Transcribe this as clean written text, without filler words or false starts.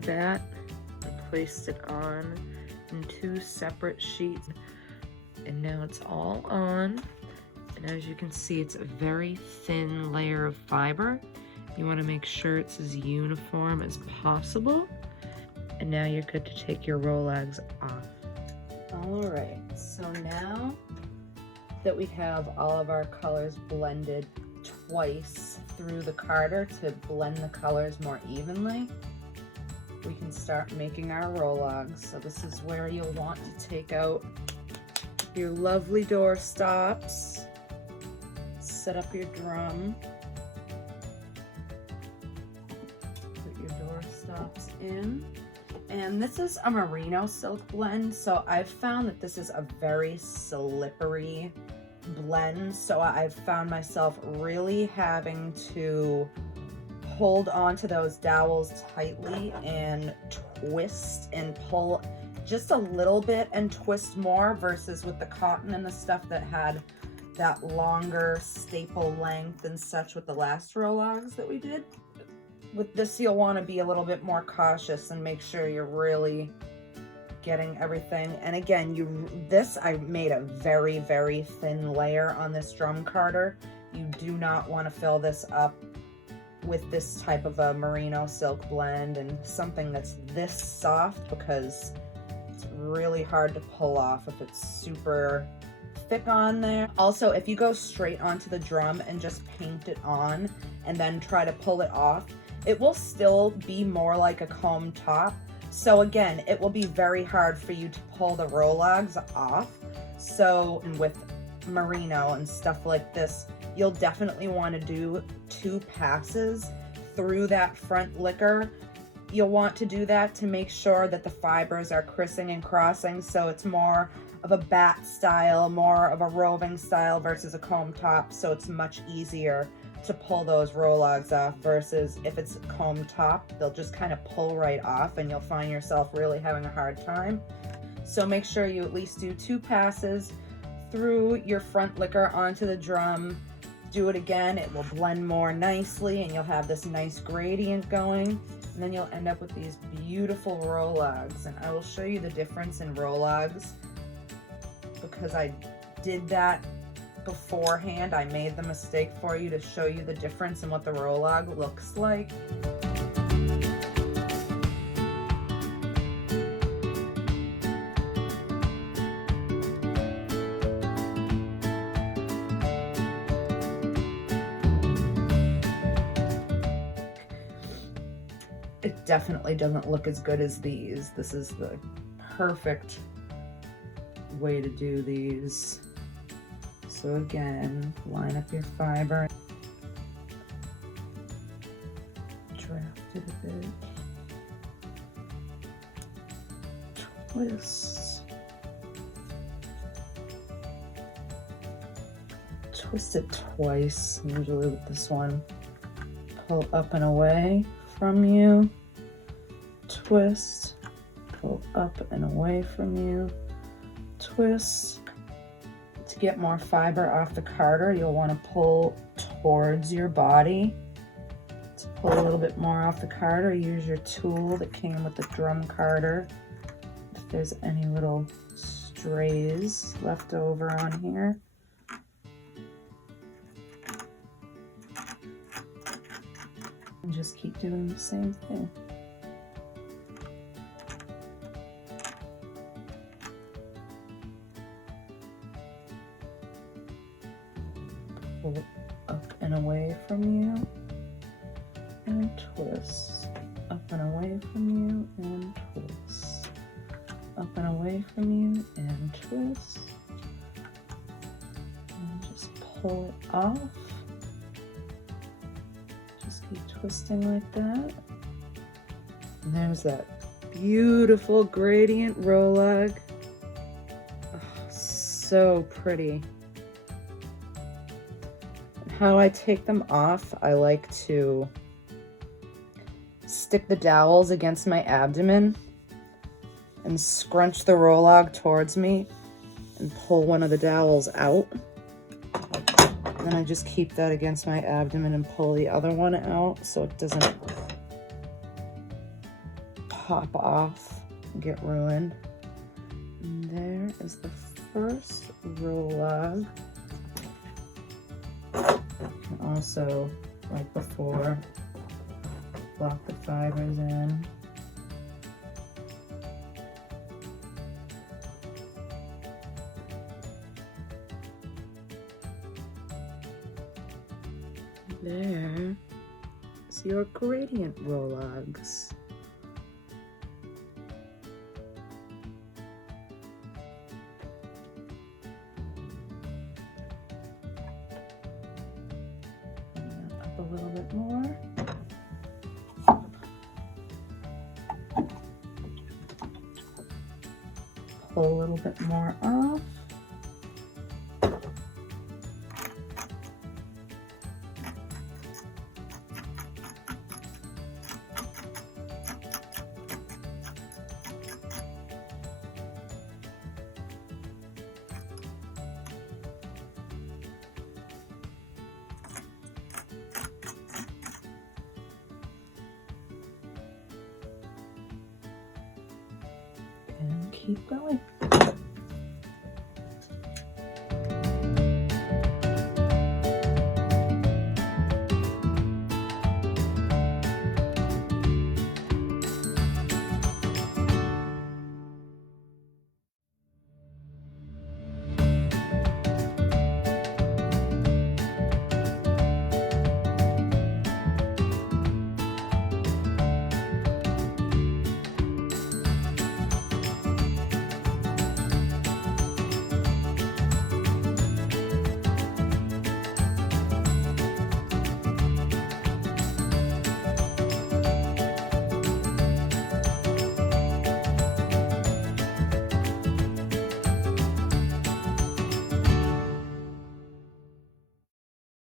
to that and placed it on in 2 separate sheets. And now it's all on. And as you can see, it's a very thin layer of fiber. You want to make sure it's as uniform as possible. And now you're good to take your rollags off. All right, so now that we have all of our colors blended twice through the carder to blend the colors more evenly, we can start making our rollags. So this is where you'll want to take out your lovely door stops, set up your drum, put your door stops in. And this is a merino silk blend, so I've found that this is a very slippery blend, so I've found myself really having to hold on to those dowels tightly and twist and pull just a little bit and twist more, versus with the cotton and the stuff that had that longer staple length and such with the last rollags that we did. With this, you'll want to be a little bit more cautious and make sure you're really getting everything. And again, I made a very, very thin layer on this drum carder. You do not want to fill this up with this type of a merino silk blend and something that's this soft, because it's really hard to pull off if it's super thick on there. Also, if you go straight onto the drum and just paint it on and then try to pull it off, it will still be more like a comb top. So again, it will be very hard for you to pull the rollags off. So with merino and stuff like this, you'll definitely want to do 2 passes through that front liquor. You'll want to do that to make sure that the fibers are crissing and crossing, so it's more of a bat style, more of a roving style versus a comb top, so it's much easier to pull those rollags off, versus if it's a comb top, they'll just kind of pull right off and you'll find yourself really having a hard time. So make sure you at least do 2 passes through your front liquor onto the drum. Do it again, it will blend more nicely and you'll have this nice gradient going, and then you'll end up with these beautiful rollags. And I will show you the difference in rollags because I did that beforehand. I made the mistake for you to show you the difference in what the rollag looks like. It definitely doesn't look as good as these. This is the perfect way to do these. So again, line up your fiber, draft it a bit, twist it twice, usually with this one. Pull up and away from you, twist, pull up and away from you, twist. To get more fiber off the carder, you'll want to pull towards your body. To pull a little bit more off the carder, use your tool that came with the drum carder. If there's any little strays left over on here. And just keep doing the same thing. Pull up and away from you and twist. Up and away from you and twist. Up and away from you and twist. And just pull it off. Just keep twisting like that. And there's that beautiful gradient rollag. Oh, so pretty. How I take them off, I like to stick the dowels against my abdomen and scrunch the rollag towards me and pull one of the dowels out. And then I just keep that against my abdomen and pull the other one out so it doesn't pop off, get ruined. And there is the first rolag. And also, like before, lock the fibers in. There is your gradient rollags. Up a little bit more. Pull a little bit more off. And keep going.